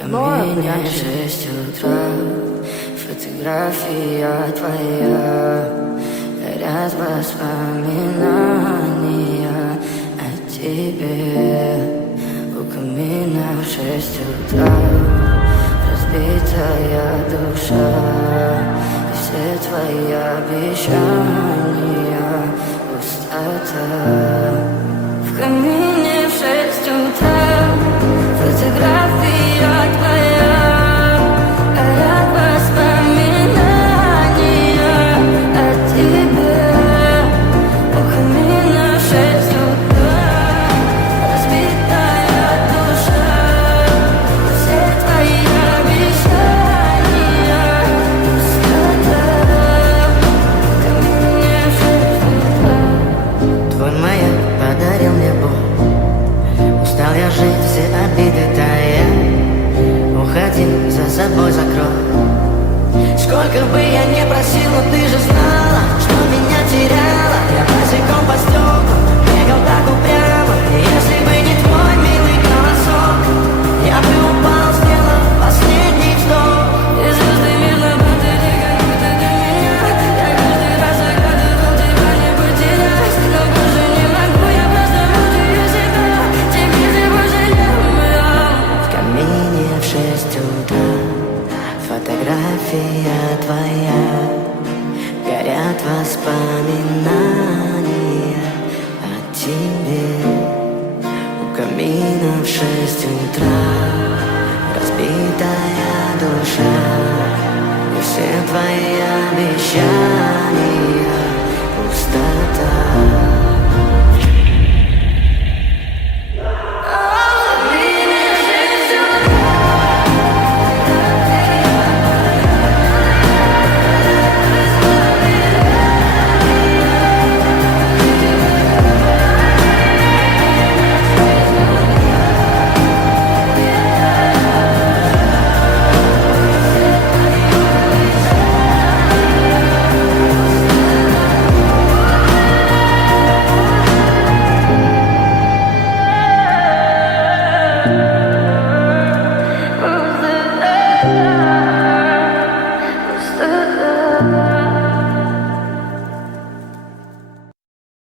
камине в 6 утра, фотография твоя, горят воспоминания о тебе. У камина в 6 утра разбитая душа, и все твои обещания пустота. В камине в 6 утра фотография твоя, горят воспоминания о тебе. У камина в 6 утра разбитая душа, все твои обещания пустота. В камине в 6 утра. Твой маяк подарил мне боль, устал я жить, все обиды тая. Уходи, за собой закрой. Сколько бы я не просил, но ты же знала, что меня теряла. Я босиком по стеклу бегал так упрямо. Если бы не твой милый голосок, я бы упал, сделав последний вздох. И звезды мирно падали, как будто для меня. Я каждый раз загадывал тебя не потерять, но больше не могу, я просто мучаю себя. Теперь ты пожалел меня. В камине в 6 утра фотография твоя, горят воспоминания о тебе. У камина в 6 утра разбитая душа, и все твои обещания